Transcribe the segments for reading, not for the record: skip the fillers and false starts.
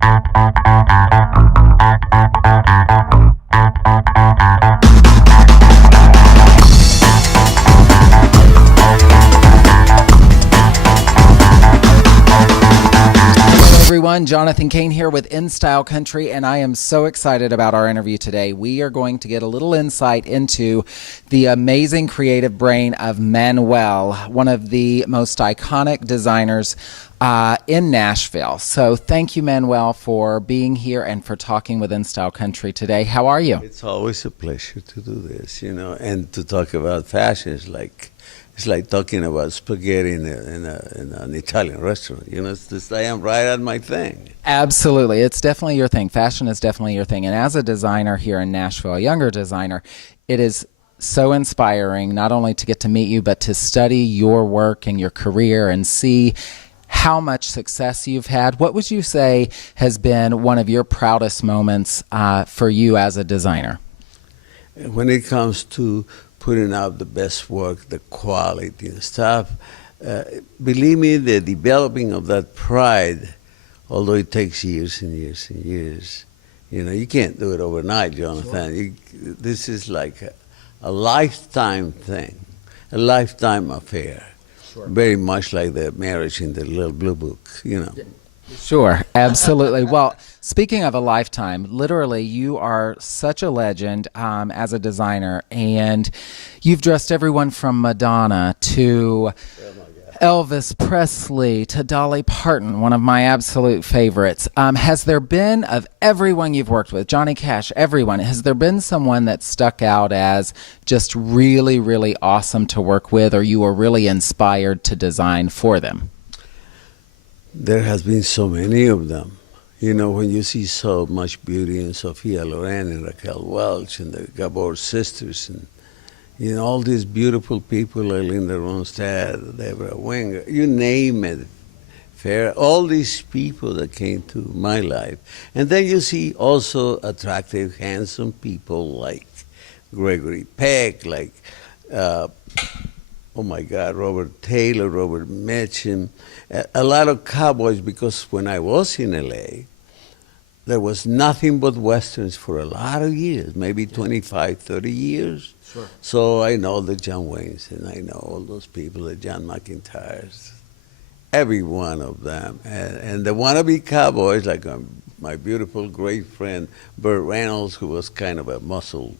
Everyone, Johnathan Kayne here with In Style Country, and I am so excited about our interview today. We are going to get a little insight into the amazing creative brain of Manuel, one of the most iconic designers in Nashville. So thank you, Manuel, for being here and for talking with In Style Country today. How are you? It's always a pleasure to do this, and to talk about fashion is like it's like talking about spaghetti in an Italian restaurant. It's just, I am right at my thing. Absolutely. It's definitely your thing. Fashion is definitely your thing. And as a designer here in Nashville, a younger designer, it is so inspiring not only to get to meet you, but to study your work and your career and see how much success you've had. What would you say has been one of your proudest moments for you as a designer? When it comes to putting out the best work, the quality and stuff, believe me, the developing of that pride, although it takes years and years and years, you can't do it overnight, Johnathan. Sure. This is like a lifetime thing, a lifetime affair. Sure. Very much like the marriage in the Little Blue Book, Sure, absolutely. Well, speaking of a lifetime, literally, you are such a legend as a designer, and you've dressed everyone from Madonna to Elvis Presley to Dolly Parton, one of my absolute favorites. Has there been, of everyone you've worked with, Johnny Cash, everyone, has there been someone that stuck out as just really, really awesome to work with, or you were really inspired to design for them? There has been so many of them. When you see so much beauty in Sophia Loren and Raquel Welch and the Gabor sisters and all these beautiful people like Linda Ronstadt, Deborah Winger, you name it, all these people that came to my life. And then you see also attractive, handsome people like Gregory Peck, like, oh my God, Robert Taylor, Robert Mitchum, a lot of cowboys, because when I was in LA, there was nothing but Westerns for a lot of years, maybe 25, 30 years. Sure. So I know the John Waynes, and I know all those people, the John McIntyres, every one of them. And the wannabe cowboys, like my beautiful, great friend, Burt Reynolds, who was kind of a muscle,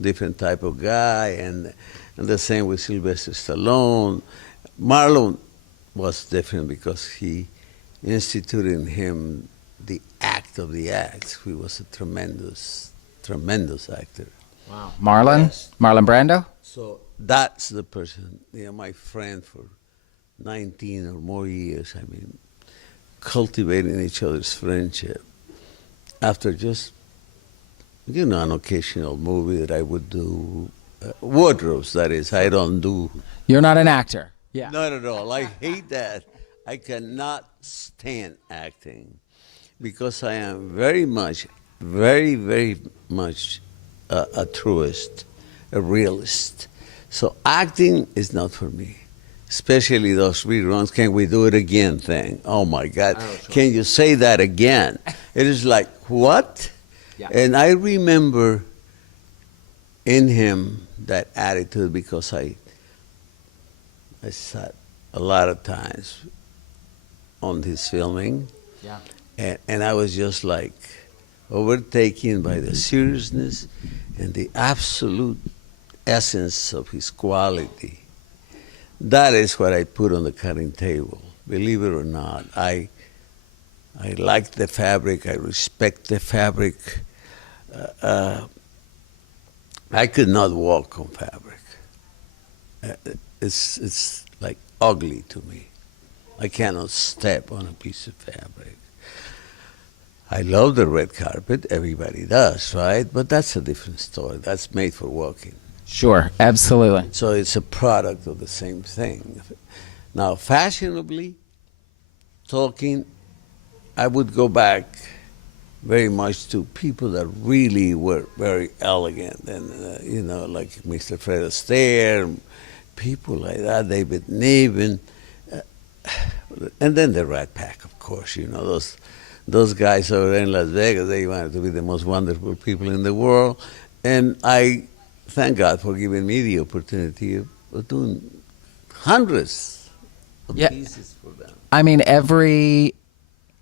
different type of guy, and the same with Sylvester Stallone. Marlon was different because he instituted in him the act of the acts. He was a tremendous, tremendous actor. Wow. Marlon? Yes. Marlon Brando? So that's the person, my friend for 19 or more years. I mean, cultivating each other's friendship. After just, an occasional movie that I would do, wardrobes, that is. I don't do. You're not an actor. Yeah. Not at all. I hate that. I cannot stand acting because I am very much, very, very much a truist, a realist. So acting is not for me, especially those reruns. Can we do it again thing? Oh my God. Oh, sure. Can you say that again? It is like, what? Yeah. And I remember in him that attitude because I sat a lot of times on his filming. Yeah. And I was just like overtaken by the seriousness and the absolute essence of his quality. That is what I put on the cutting table, believe it or not. I like the fabric, I respect the fabric. I could not walk on fabric. It's like ugly to me. I cannot step on a piece of fabric. I love the red carpet, everybody does, right? But that's a different story. That's made for walking. Sure, absolutely. So it's a product of the same thing. Now, fashionably talking, I would go back very much to people that really were very elegant and, like Mr. Fred Astaire, people like that, David Niven, and then the Rat Pack, of course, those guys over there in Las Vegas, they wanted to be the most wonderful people in the world. And I thank God for giving me the opportunity of doing hundreds of Yeah. pieces for them. I mean, every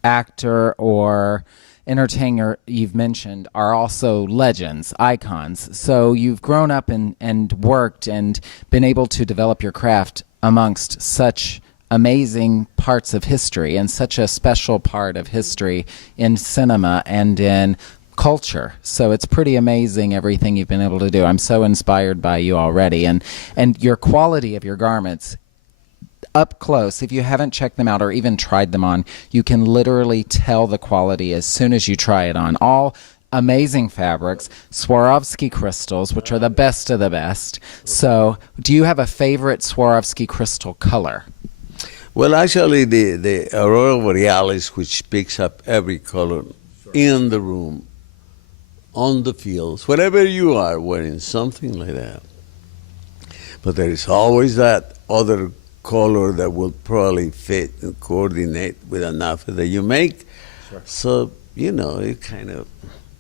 actor or entertainer you've mentioned are also legends, icons. So you've grown up and worked and been able to develop your craft amongst such amazing parts of history and such a special part of history in cinema and in culture. So it's pretty amazing everything you've been able to do. I'm so inspired by you already, and your quality of your garments up close. If you haven't checked them out or even tried them on, you can literally tell the quality as soon as you try it on. All amazing fabrics, Swarovski crystals, which are the best of the best. So do you have a favorite Swarovski crystal color? Well, actually, the Aurora Borealis, which picks up every color in the room, on the fields, wherever you are wearing something like that. But there is always that other color that will probably fit and coordinate with an outfit that you make. Sure. So, it kind of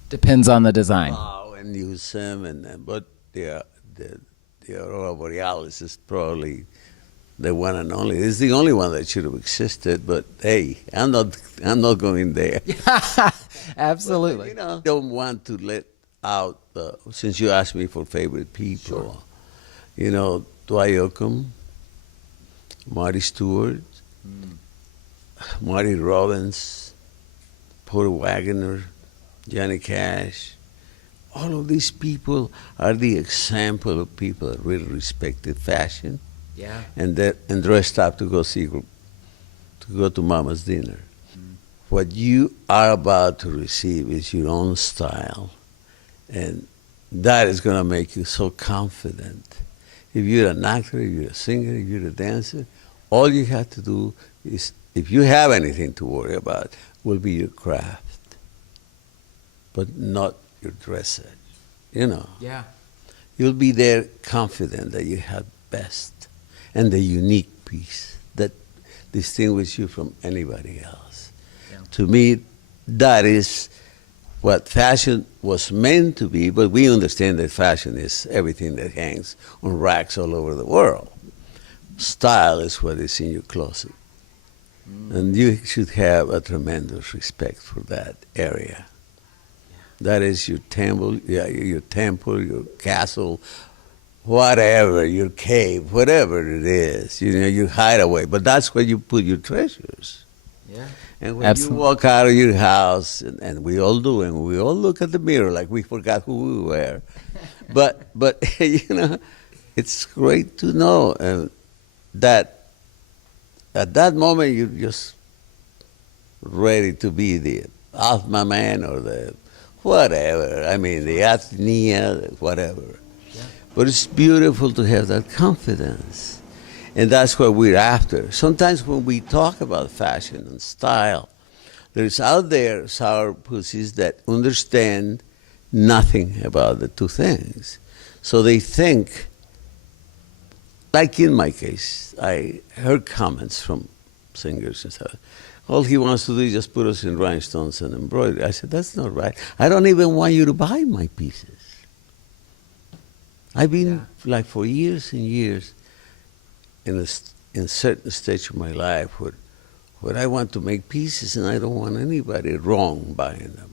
Depends on the design. wow and use them. But the Aurora Borealis is probably the one and only. It's the only one that should have existed. But hey, I'm not going there. Absolutely. But, don't want to let out. Since you asked me for favorite people, Dwight Yoakam, Marty Stewart, Marty Robbins, Porter Wagoner, Johnny Cash. All of these people are the example of people that really respected fashion. Yeah. And dressed up to go to Mama's dinner. What you are about to receive is your own style, and that is going to make you so confident. If you're an actor, if you're a singer, if you're a dancer, all you have to do is, if you have anything to worry about, will be your craft, but not your dressage. Yeah. You'll be there confident that you have best and the unique piece that distinguishes you from anybody else. Yeah. To me, that is what fashion was meant to be, but we understand that fashion is everything that hangs on racks all over the world. Style is what is in your closet. And you should have a tremendous respect for that area. That is your temple, your castle, whatever, your cave, whatever it is, your hideaway. But that's where you put your treasures. Yeah. And when Absolutely. you walk out of your house, and we all do, and we all look at the mirror like we forgot who we were. but it's great to know that at that moment you're just ready to be the Alpha man or the whatever. I mean, the Athenia, whatever. Yeah. But it's beautiful to have that confidence. And that's what we're after. Sometimes when we talk about fashion and style, there's out there sour pussies that understand nothing about the two things. So they think, like in my case, I heard comments from singers and stuff. All he wants to do is just put us in rhinestones and embroidery. I said, that's not right. I don't even want you to buy my pieces. I've been, like, for years and years in a certain stage of my life where I want to make pieces and I don't want anybody wrong buying them.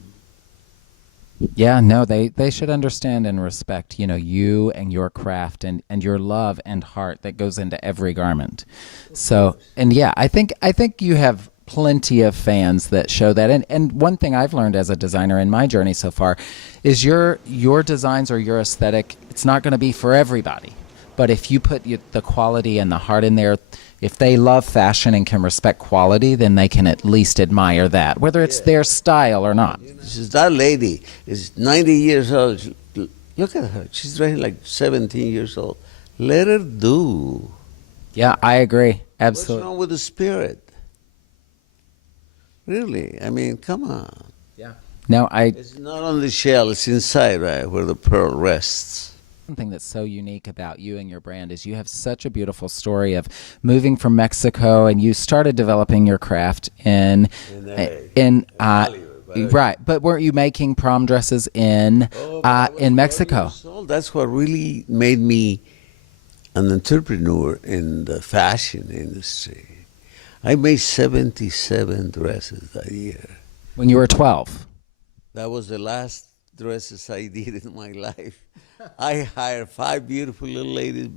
Yeah, no, they should understand and respect, you and your craft and your love and heart that goes into every garment. So, and yeah, I think you have plenty of fans that show that. And one thing I've learned as a designer in my journey so far is your designs or your aesthetic, it's not going to be for everybody. But if you put the quality and the heart in there, if they love fashion and can respect quality, then they can at least admire that, whether it's their style or not. That lady is 90 years old. Look at her. She's really like 17 years old. Let her do. Yeah, I agree. Absolutely. What's wrong with the spirit? Really? I mean, come on. Yeah. No, It's not on the shell. It's inside, right, where the pearl rests. Something that's so unique about you and your brand is you have such a beautiful story of moving from Mexico, and you started developing your craft in Hollywood, right. But weren't you making prom dresses in Mexico? That's what really made me an entrepreneur in the fashion industry. I made 77 dresses that year. When you were 12. That was the last dresses I did in my life. I hired 5 beautiful little ladies,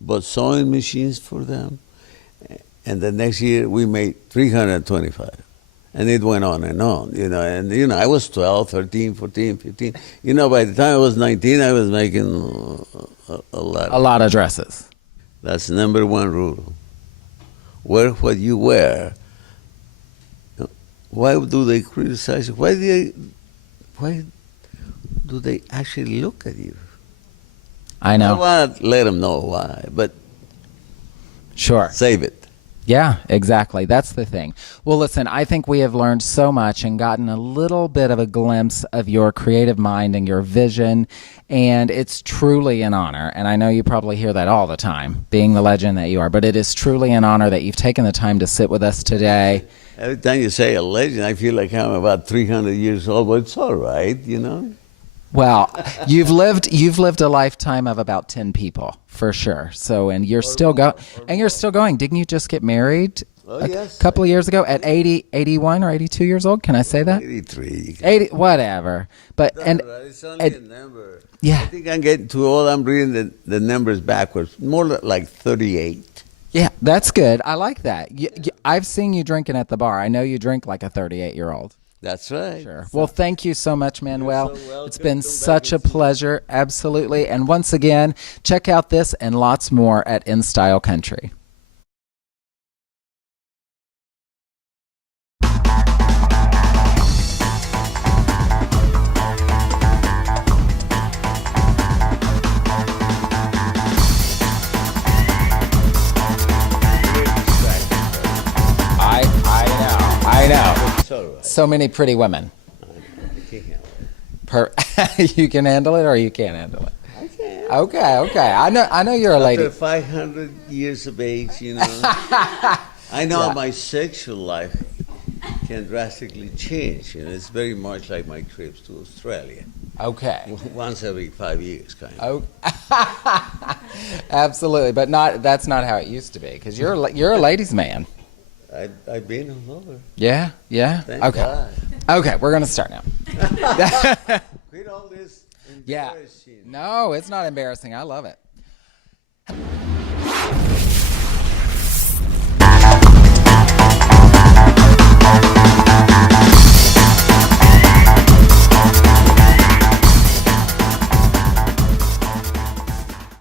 bought sewing machines for them, and the next year we made 325. And it went on and on, and I was 12, 13, 14, 15. By the time I was 19, I was making a lot. A lot of dresses. That's number one rule. Wear what you wear. Why do they criticize you? Why do they actually look at you? I know. I want to let them know why, but sure. Save it. Yeah, exactly. That's the thing. Well, listen, I think we have learned so much and gotten a little bit of a glimpse of your creative mind and your vision, and it's truly an honor. And I know you probably hear that all the time, being the legend that you are, but it is truly an honor that you've taken the time to sit with us today. Every time you say a legend, I feel like I'm about 300 years old, but it's all right, Well, you've lived a lifetime of about 10 people for sure. So, and you're still going. Didn't you just get married yes. couple of years ago at 80, 81 or 82 years old? Can I say that? 83. 80, whatever. But it's only a number. Yeah. I think I'm getting too old. I'm reading the numbers backwards. More like 38. Yeah, that's good. I like that. I've seen you drinking at the bar. I know you drink like a 38-year-old. That's right. Sure. Well, thank you so much, Manuel. You're so welcome. It's been Come such back a and see pleasure. Absolutely. And once again, check out this and lots more at In Style Country. I know. It's all right. So many pretty women. I can't handle it. You can handle it or you can't handle it? I can. Okay. I know you're a lady. After 500 years of age, I know Yeah. my sexual life can drastically change. It's very much like my trips to Australia. Okay. Once every 5 years, kind of. Oh, absolutely. But that's not how it used to be because you're a ladies' man. I've been all over. Yeah. Thank Okay. God. Okay, we're gonna start now. Quit all this Yeah. embarrassing. No, it's not embarrassing. I love it.